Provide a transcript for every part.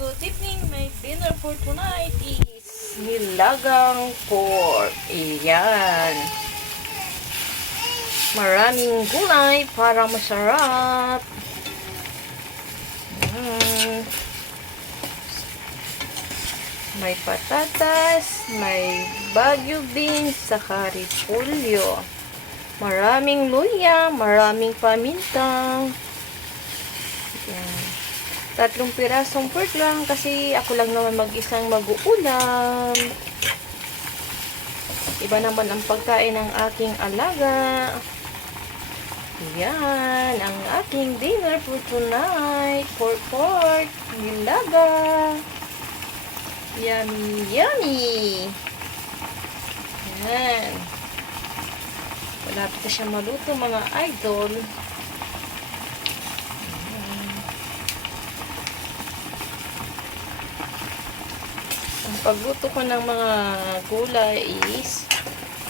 Good evening. My dinner for tonight is nilagang pork. Iyan. Maraming gulay para masarap. May patatas, may Baguio beans, saka repolyo. Maraming luya, maraming paminta. Yan. 3 pirasong pork lang kasi ako lang naman mag-isang mag-uulam. Iba naman ang pagkain ng aking alaga. Yan, ang aking dinner for tonight. Pork, nilaga. Yummy, yummy. Yan. Malapit na siya maluto, mga idol. Ang pagluto ko ng mga gulay is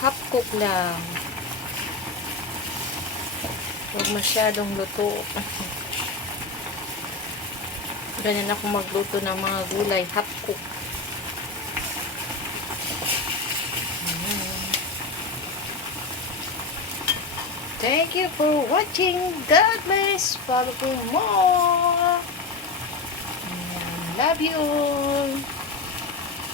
half cook lang. Huwag masyadong luto. Ganyan ako magluto ng mga gulay, half cook. Thank you for watching. God bless. Follow for more. Love you all.